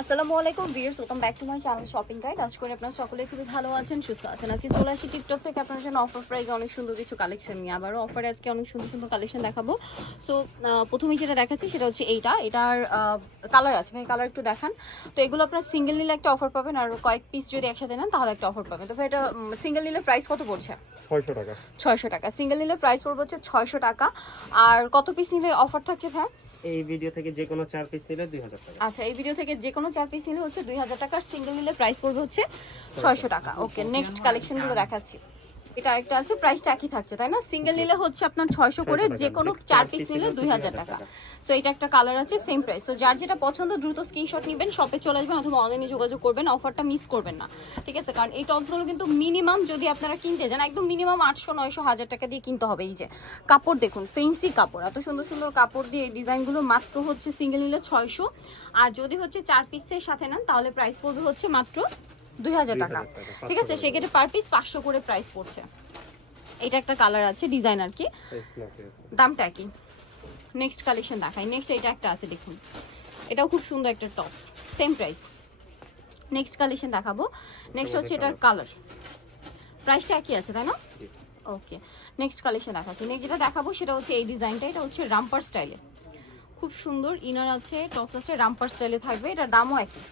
আসসালামু আলাইকুম viewers welcome back to my channel shopping guide আশা করি আপনারা সকলে খুবই ভালো আছেন সুস্থ আছেন। আজকে চলে আসি টিকটক থেকে আপনার জন্য অফার প্রাইস অনেক সুন্দর কিছু কালেকশন নিয়ে। আবারও অফারে আজকে অনেক সুন্দর সুন্দর কালেকশন দেখাবো। সো প্রথমেই যেটা দেখাচ্ছি সেটা হচ্ছে এইটা। এটার কালার আছে। ভাই কালার একটু দেখান। তো এগুলো আপনার সিঙ্গেল নিলে একটা অফার পাবেন আর কয়েক পিস যদি একসাথে নেন তাহলে একটা অফার পাবেন। তো ভাই এটা সিঙ্গেল নিলে প্রাইস কত পড়ছে? ছয়শো টাকা। ছয়শো টাকা। সিঙ্গেল নিলে প্রাইস পড়বে হচ্ছে ছয়শো টাকা। আর কত পিস নিলে অফার থাকছে ভাই? এই ভিডিও থেকে যে কোনো চার পিস নিলে দুই হাজার টাকা। আচ্ছা এই ভিডিও থেকে যে কোনো চার পিস নিলে হচ্ছে দুই হাজার টাকার সিঙ্গেল নিলে প্রাইস পড়বে হচ্ছে ছয়শো টাকা। ওকে নেক্সট কালেকশনগুলো দেখাচ্ছি। এটা একটা আছে প্রাইসটা একই থাকছে তাই না? সিঙ্গেল নিলে হচ্ছে আপনার ছয়শো করে যে কোনো চার চার পিস নিলে দুই হাজার 2000 টাকা। টাকা। সো এটা একটা কালার আছে সেম প্রাইস তো যার যেটা পছন্দ দ্রুত স্ক্রিনশট নেবেন শপে চলে আসবেন অথবা অনলাইনে যোগাযোগ করবেন অফারটা মিস করবেন না। ঠিক আছে? কারণ এই টপসগুলো কিন্তু মিনিমাম যদি আপনারা কিনতে যান একদম মিনিমাম আটশো নয়শো হাজার টাকা দিয়ে কিনতে হবে। এই যে কাপড় দেখুন ফেন্সি কাপড় এত সুন্দর সুন্দর কাপড় দিয়ে এই ডিজাইনগুলো মাত্র হচ্ছে সিঙ্গেল নিলে ছয়শো। আর যদি হচ্ছে চার পিসের সাথে নেন তাহলে প্রাইস পড়বে হচ্ছে মাত্র দুই হাজার টাকা। 2000 টাকা, ঠিক আছে সেক্ষেত্রে পার পিস পাঁচশো করে প্রাইস পড়ছে। এটা একটা কালার আছে ডিজাইন আর কি। দামটা কি নেক্সট কালেকশন দেখাই। নেক্সট এটা একটা আছে দেখুন। এটাও খুব সুন্দর একটা tops same price next collection দেখাবো। নেক্সট হচ্ছে এটার কালার প্রাইসটা একই আছে তাই না? ওকে নেক্সট কালেকশন দেখাচ্ছি। নেক্সট যেটা দেখাবো সেটা হচ্ছে এই ডিজাইনটা এটা হচ্ছে রামপার স্টাইলে খুব সুন্দর। ইনার আছে টপস আছে রামপার স্টাইলে থাকবে। এটার দামও একই।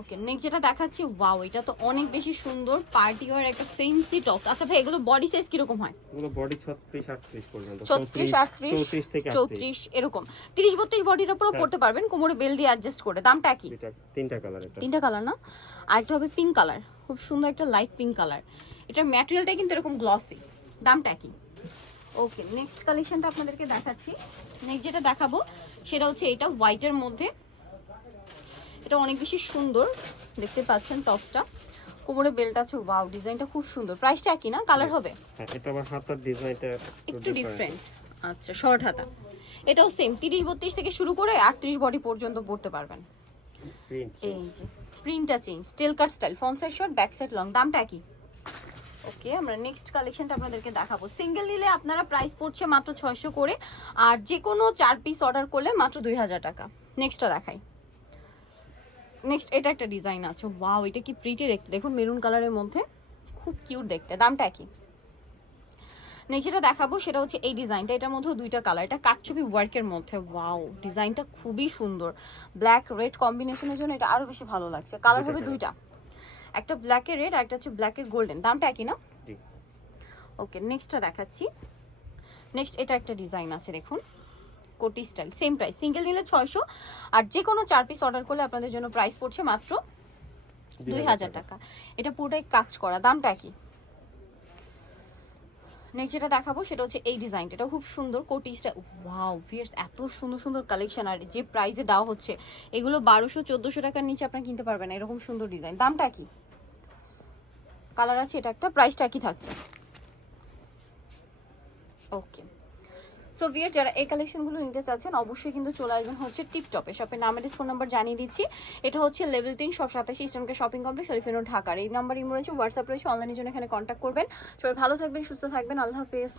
ওকে নেক্সট যেটা দেখাচ্ছি ওয়াও এটা তো অনেক বেশি সুন্দর পার্টি ওয়ার একটা ফেন্সি টপস আচ্ছা ভাই এগুলো বডি সাইজ কীরকম হয়? এগুলো বডি ছত্রিশ আটত্রিশ পর্যন্ত ছত্রিশ আটত্রিশ চৌত্রিশ থেকে আটত্রিশ। চৌত্রিশ এরকম। তিরিশ বত্রিশ বডির উপরও হ্যাঁ। পড়তে পারবেন কোমরে বেল দিয়ে অ্যাডজাস্ট করে। দামটা কি? তিনটা কালার এটা। তিনটা কালার না? আরেকটা হবে পিঙ্ক কালার খুব সুন্দর একটা লাইট পিঙ্ক কালার এটার ম্যাটেরিয়ালটা কিন্তু এরকম গ্লসি দামটা কি? ওকে নেক্সট কালেকশনটা আপনাদেরকে দেখাচ্ছি। নেক্সট যেটা দেখাবো সেটা হচ্ছে এটা হোয়াইটের মধ্যে। এটা অনেক বেশি সুন্দর। দেখতে পাচ্ছেন টপসটা। কোমরে বেল্ট আছে ওয়াও ডিজাইনটা খুব সুন্দর। প্রাইসটা একই না? কালার হবে? হ্যাঁ এটা আবার হাতার ডিজাইনটা একটু ডিফারেন্ট আচ্ছা শর্ট হাতা। এটাও সেম তিরিশ বত্রিশ থেকে শুরু করে আটত্রিশ বডি পর্যন্ত পড়তে পারবেন। এই যে প্রিন্টটা change tail cut style front side short back side long দামটা কি ওকে আমরা নেক্সট কালেকশনটা আপনাদেরকে দেখাবো। সিঙ্গেল নিলে আপনারা প্রাইস পড়ছে মাত্র ছয়শো করে আর যে কোনো চার পিস অর্ডার করলে মাত্র দুই হাজার টাকা। নেক্সটটা দেখাই। নেক্সট এটা একটা ডিজাইন আছে। ওয়াও এটা কি প্রিটি দেখতে। দেখুন মেরুন কালারের মধ্যে খুব কিউট দেখতে। দামটা একই। নেক্সট যেটা দেখাবো সেটা হচ্ছে এই ডিজাইনটা এটার মধ্যেও দুইটা কালার এটা কাটছবি ওয়ার্কের মধ্যে। ওয়াও ডিজাইনটা খুবই সুন্দর। ব্ল্যাক রেড কম্বিনেশনের জন্য এটা আরও বেশি ভালো লাগছে। কালার হবে দুইটা। একটা ব্ল্যাকের রেড আর একটা হচ্ছে ব্ল্যাকের গোল্ডেন দামটা একই না? ওকে নেক্সটটা দেখাচ্ছি। নেক্সট এটা একটা ডিজাইন আছে দেখুন। কোটি স্টাইল সেম প্রাইস সিঙ্গেল নিলে ছয়শো আর যে কোনো চার পিস অর্ডার করলে আপনাদের জন্য প্রাইস পড়ছে মাত্র দুই হাজার টাকা। এটা পুরোটাই কাজ করা দামটা কি নেক্সট যেটা দেখাবো সেটা হচ্ছে এই ডিজাইনটা এটা খুব সুন্দর কোটিসটা ওয়াও ভিয়ার্স এত সুন্দর সুন্দর কালেকশন আর যে প্রাইসে দেওয়া হচ্ছে এগুলো বারোশো চোদ্দোশো টাকার নিচে আপনারা কিনতে পারবেন না এরকম সুন্দর ডিজাইন। দামটা কি কালার আছে এটা একটা প্রাইসটা কি থাকছে। ওকে সো ভিয়ার যারা এই কালেকশনগুলো নিতে চাচ্ছেন, অবশ্যই কিন্তু চলে আসবেন হচ্ছে টিপটপে শপের নাম ফোন নাম্বার জানিয়ে দিচ্ছি। এটা হচ্ছে লেভেল তিন সব সাতাশি ইস্টার্নকে শপিং কমপ্লেক্স এলিফেনো ঢাকার এই নাম্বার ইমো রয়েছে হোয়াটসঅ্যাপ রয়েছে অনলাইনের জন্য এখানে কন্ট্যাক্ট করবেন। সবাই ভালো থাকবেন, সুস্থ থাকবেন। আল্লাহ হাফেজ।